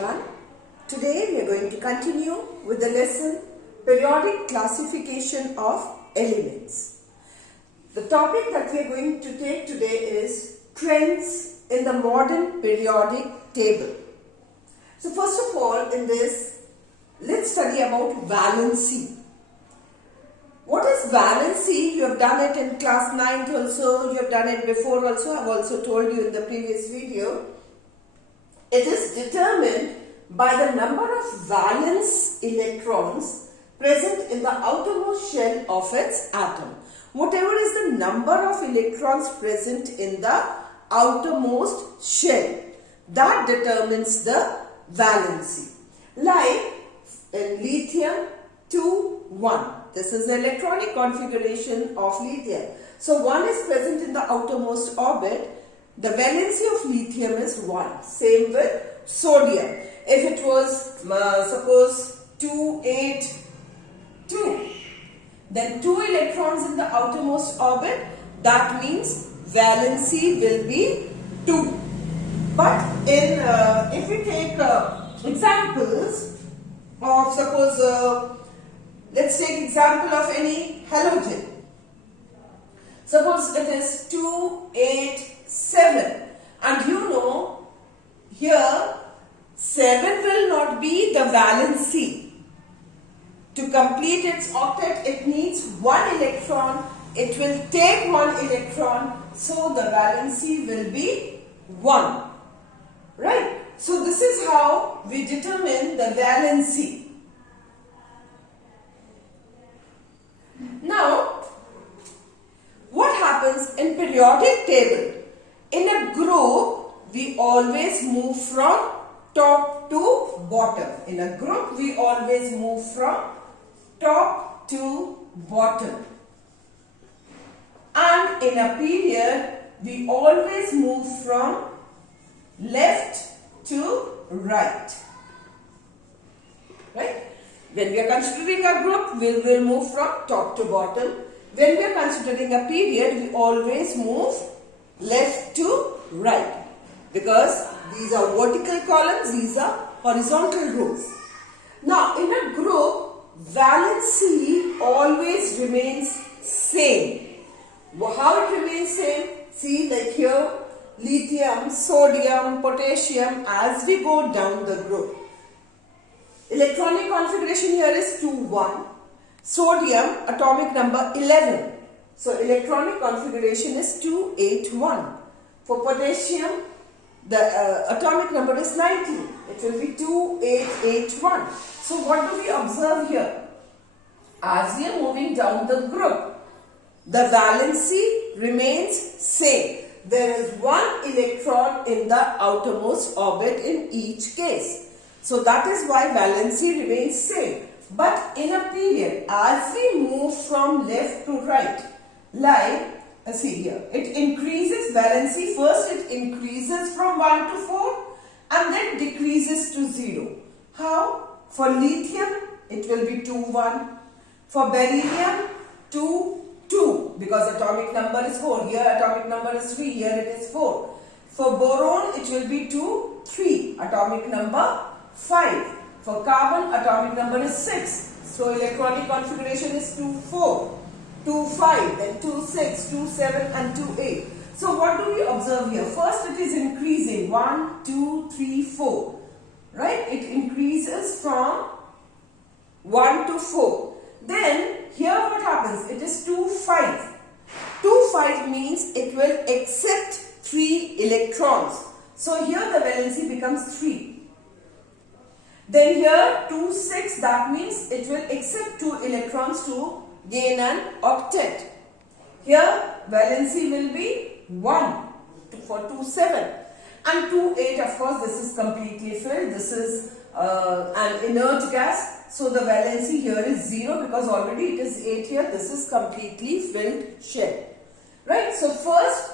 everyone. Today we are going to continue with the lesson Periodic Classification of Elements. The topic that we are going to take today is Trends in the Modern Periodic Table. So first of all, in this, let's study about valency. What is valency? You have done it in class 9th also, you have done it before also, I have also told you in the previous video. It is determined by the number of valence electrons present in the outermost shell of its atom. Whatever is the number of electrons present in the outermost shell, that determines the valency. Like in lithium 2, 1. This is the electronic configuration of lithium. So 1 is present in the outermost orbit. The valency of lithium is 1. Same with sodium. If it was suppose 2, 8, 2, then 2 electrons in the outermost orbit, that means valency will be 2. But in if we take examples of suppose let's take example of any halogen. Suppose it is 2, 8, 7, and you know here 7 will not be the valency. To complete its octet, it needs 1 electron. It will take 1 electron, so the valency will be 1. Right? So this is how we determine the valency. Now, what happens in periodic table? In a group, we always move from top to bottom. In a group, we always move from top to bottom. And in a period, we always move from left to right. Right? When we are considering a group, we will move from top to bottom. When we are considering a period, we always move left to right. Because these are vertical columns, these are horizontal rows. Now, in a group, valency always remains same. How it remains same? See, like here, lithium, sodium, potassium, as we go down the group. Electronic configuration here is 2, 1. Sodium, atomic number 11. So, electronic configuration is 2, 8, 1. For potassium, the atomic number is 19. It will be 2, 8, 8, 1. So, what do we observe here? As we are moving down the group, the valency remains same. There is 1 electron in the outermost orbit in each case. So that is why valency remains same. But in a period, as we move from left to right, like, see here, it increases valency. First it increases from 1 to 4 and then decreases to 0. How? For lithium, it will be 2, 1. For beryllium, 2, 2. Because atomic number is 4. Here atomic number is 3. Here it is 4. For boron, it will be 2, 3. Atomic number 5. For carbon, atomic number is 6. So electronic configuration is 2, 4, 2, 5, then 2, 6, 2, 7 and 2, 8. So what do we observe here? First it is increasing 1, 2, 3, 4. Right? It increases from 1 to 4. Then here what happens? It is 2, 5. 2, 5 means it will accept 3 electrons. So here the valency becomes 3. Then here 2, 6, that means it will accept 2 electrons to gain an octet. Here valency will be 1 for 2, 7. And 2, 8, of course this is completely filled. This is an inert gas. So the valency here is 0 because already it is 8 here. This is completely filled shell. Right? So first,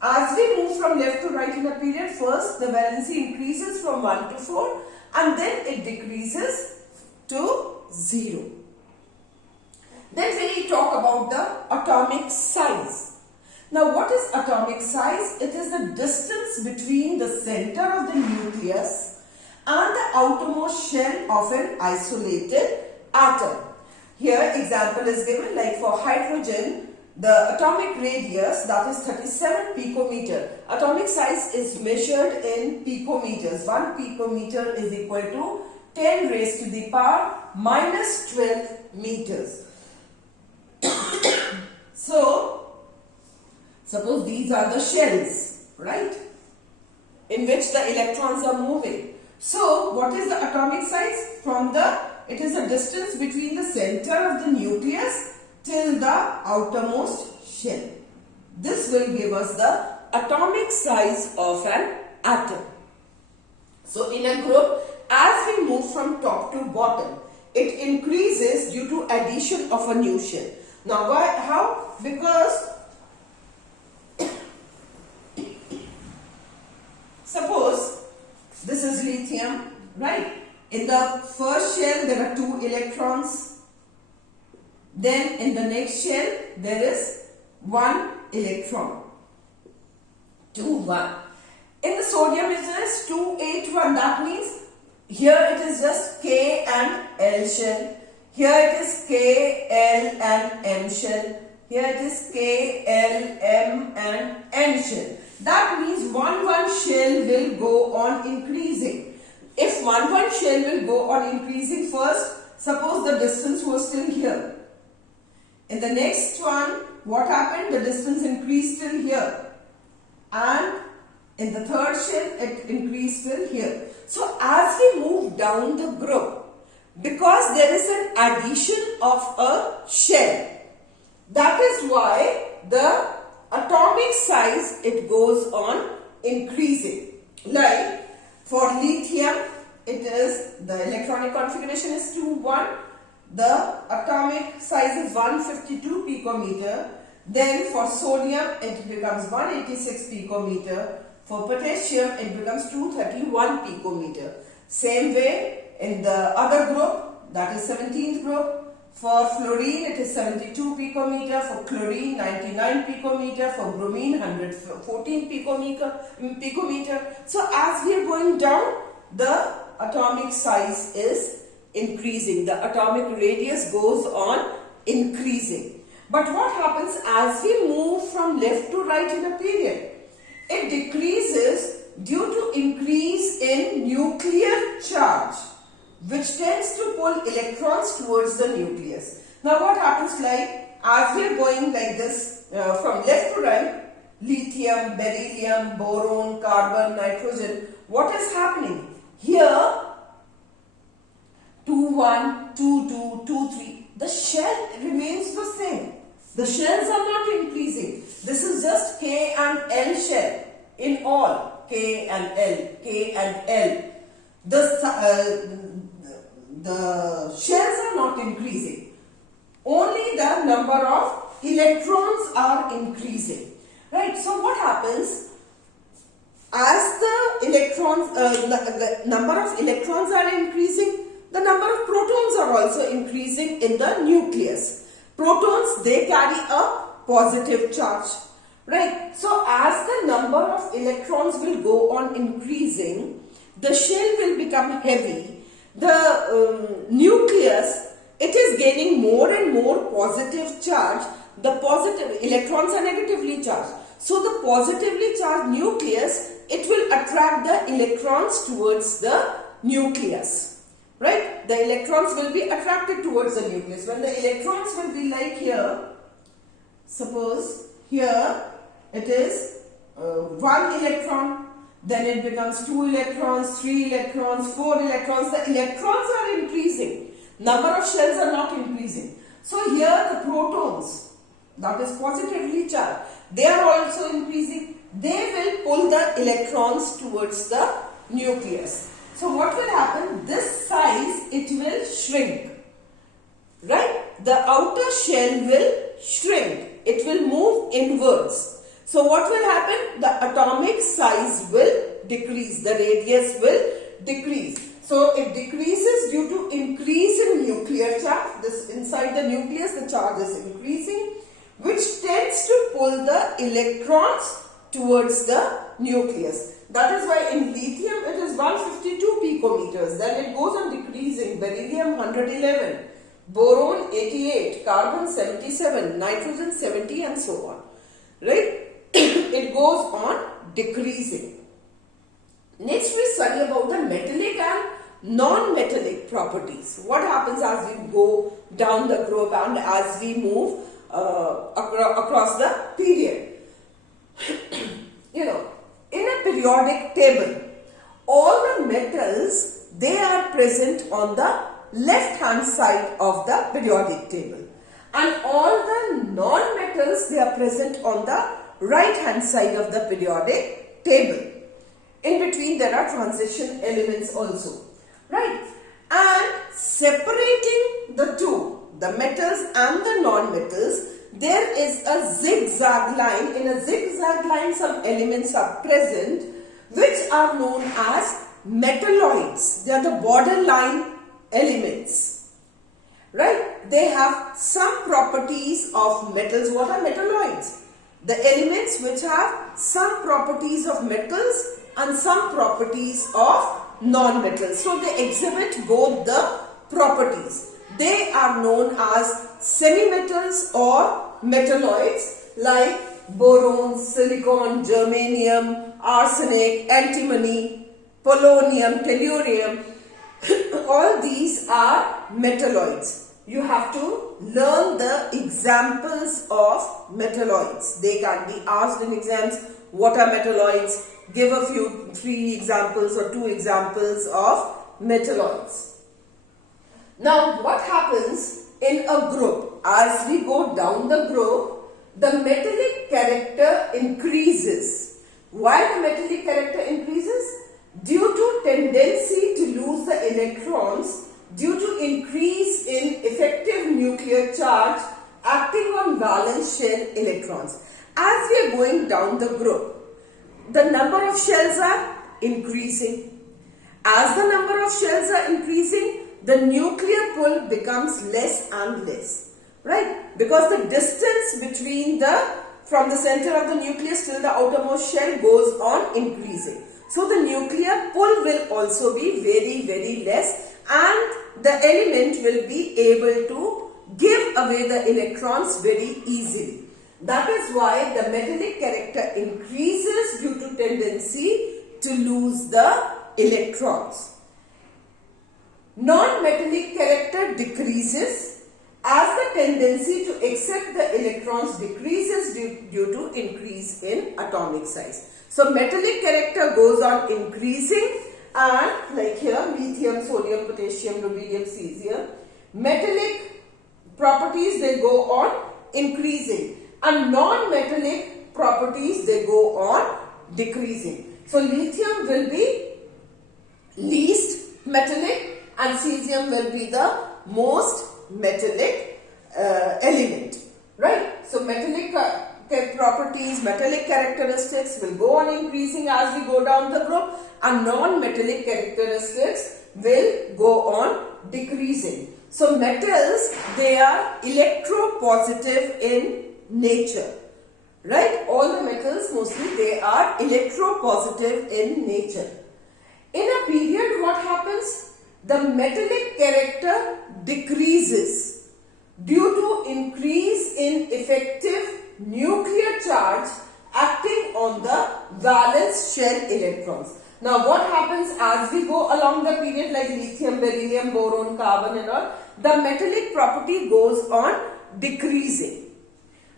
as we move from left to right in a period, first the valency increases from 1 to 4. And then it decreases to 0. Then we talk about the atomic size. Now what is atomic size? It is the distance between the center of the nucleus and the outermost shell of an isolated atom. Here example is given, like for hydrogen, the atomic radius, that is 37 picometer. Atomic size is measured in picometers. 1 picometer is equal to 10 raised to the power minus 12 meters. So, suppose these are the shells, right, in which the electrons are moving. So, what is the atomic size? It is a distance between the center of the nucleus till the outermost shell. This will give us the atomic size of an atom. So, in a group, as we move from top to bottom, it increases due to addition of a new shell. Now, why? How? Because suppose this is lithium, right? In the first shell, there are 2 electrons. Then in the next shell, there is 1 electron. 2, 1. In the sodium, it is 2, 8, 1. That means here it is just K and L shell. Here it is K, L and M shell. Here it is K, L, M and N shell. That means 1, 1 shell will go on increasing. If 1, 1 shell will go on increasing first, suppose the distance was still here. In the next one, what happened? The distance increased till here. And in the third shell, it increased till here. So as we move down the group, because there is an addition of a shell, that is why the atomic size, it goes on increasing. Like for lithium, it is the electronic configuration is 2, 1. The atomic size is 152 picometer. Then for sodium, it becomes 186 picometer. For potassium, it becomes 231 picometer. Same way in the other group, that is 17th group. For fluorine, it is 72 picometer. For chlorine, 99 picometer. For bromine, 114 picometer. So as we are going down, the atomic size is increasing. The atomic radius goes on increasing. But what happens as we move from left to right in a period? It decreases due to increase in nuclear charge, which tends to pull electrons towards the nucleus. Now what happens, like as we are going like this from left to right, lithium, beryllium, boron, carbon, nitrogen, what is happening? Here 2, 1, 2, 2, 2, 3, the shell remains the same. The shells are not increasing. This is just K and L shell in all. K and L, K and L. The shells are not increasing. Only the number of electrons are increasing. Right? So what happens? As the electrons, the number of electrons are increasing, the number of protons are also increasing in the nucleus. Protons, they carry a positive charge, right? So as the number of electrons will go on increasing, the shell will become heavy. The nucleus, it is gaining more and more positive charge. The positive electrons are negatively charged. So the positively charged nucleus, it will attract the electrons towards the nucleus. Right? The electrons will be attracted towards the nucleus. When the electrons will be like here, suppose here it is 1 electron, then it becomes 2 electrons, 3 electrons, 4 electrons. The electrons are increasing. Number of shells are not increasing. So here the protons, that is positively charged, they are also increasing. They will pull the electrons towards the nucleus. So what will happen? This size, it will shrink, right? The outer shell will shrink. It will move inwards. So what will happen? The atomic size will decrease. The radius will decrease. So it decreases due to increase in nuclear charge. This inside the nucleus, the charge is increasing, which tends to pull the electrons towards the nucleus. That is why in lithium it is 152 picometers. Then it goes on decreasing. Beryllium 111, boron 88, carbon 77, nitrogen 70 and so on. Right? It goes on decreasing. Next we study about the metallic and non-metallic properties. What happens as we go down the group and as we move across the period. In a periodic table, all the metals, they are present on the left hand side of the periodic table, and all the non-metals, they are present on the right hand side of the periodic table. In between there are transition elements also, right? And separating the two, the metals and the non-metals, there is a zigzag line. In a zigzag line, some elements are present which are known as metalloids. They are the borderline elements, right? They have some properties of metals. What are metalloids? The elements which have some properties of metals and some properties of non-metals. So they exhibit both the properties. They are known as semi-metals or metalloids like boron, silicon, germanium, arsenic, antimony, polonium, tellurium. All these are metalloids. You have to learn the examples of metalloids. They can be asked in exams. What are metalloids? Give a few, 3 examples or 2 examples of metalloids. Now, what happens in a group? As we go down the group, the metallic character increases. Why the metallic character increases? Due to tendency to lose the electrons due to increase in effective nuclear charge acting on valence shell electrons. As we are going down the group, the number of shells are increasing. As the number of shells are increasing, the nuclear pull becomes less and less, right? Because the distance between from the center of the nucleus till the outermost shell goes on increasing. So the nuclear pull will also be very, very less, and the element will be able to give away the electrons very easily. That is why the metallic character increases due to tendency to lose the electrons. Non-metallic character decreases as the tendency to accept the electrons decreases due to increase in atomic size. So metallic character goes on increasing, and like here lithium, sodium, potassium, rubidium, cesium, metallic properties, they go on increasing, and non-metallic properties, they go on decreasing. So lithium will be least metallic and cesium will be the most metallic element, right? So metallic properties, metallic characteristics will go on increasing as we go down the group, and non-metallic characteristics will go on decreasing. So metals, they are electropositive in nature, right? All the metals mostly, they are electropositive in nature. In a period, what happens? The metallic character decreases due to increase in effective nuclear charge acting on the valence shell electrons. Now what happens as we go along the period, like lithium, beryllium, boron, carbon and all, the metallic property goes on decreasing,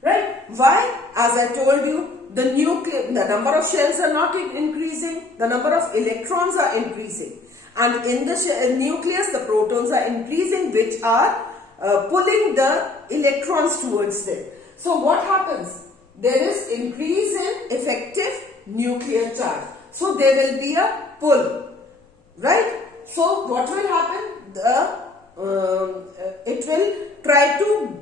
right? Why? As I told you, the number of shells are not increasing, the number of electrons are increasing, and in the nucleus the protons are increasing, which are pulling the electrons towards them. So what happens? There is increase in effective nuclear charge. So there will be a pull, right? So what will happen? It will try to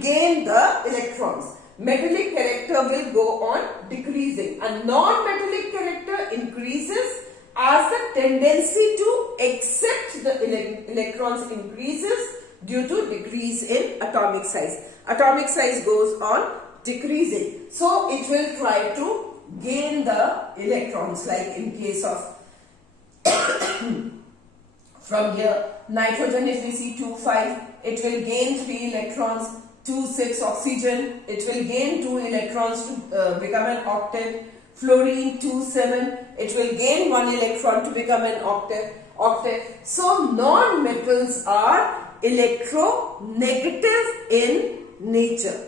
gain the electrons. Metallic character will go on decreasing, and non-metallic character increases as the tendency to accept the electrons increases due to decrease in atomic size. Atomic size goes on decreasing. So it will try to gain the electrons, like in case of from here nitrogen, if we see 2, 5, it will gain 3 electrons. 2, 6 oxygen, it will gain 2 electrons to become an octet. Fluorine 2, 7, it will gain 1 electron to become an octet. So non-metals are electronegative in nature,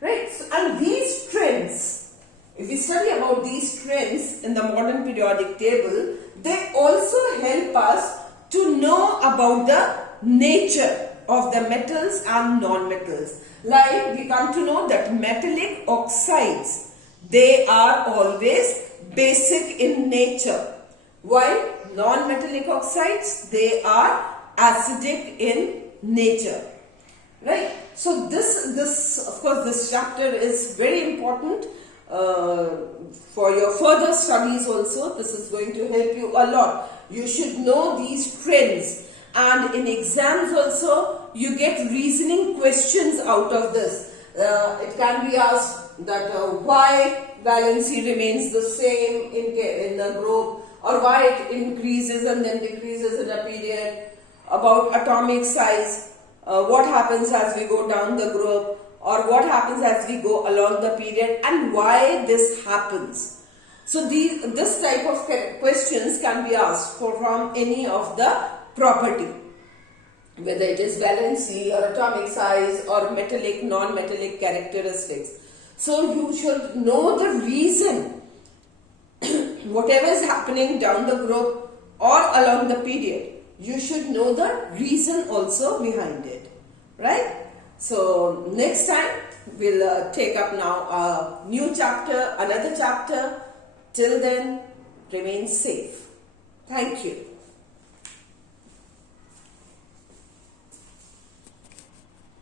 right? So, and these trends, if we study about these trends in the modern periodic table, they also help us to know about the nature of the metals and non-metals. Like we come to know that metallic oxides, they are always basic in nature, while non-metallic oxides, they are acidic in nature, right? So this of course this chapter is very important for your further studies also. This is going to help you a lot. You should know these trends, and in exams also you get reasoning questions out of this. It can be asked that why valency remains the same in the group, or why it increases and then decreases in a period, about atomic size, what happens as we go down the group, or what happens as we go along the period, and why this happens. So this type of questions can be asked from any of the property, whether it is valency or atomic size or metallic, non-metallic characteristics. So you should know the reason, whatever is happening down the group or along the period, you should know the reason also behind it, right? So next time we'll take up now a new chapter, another chapter. Till then, remain safe. Thank you.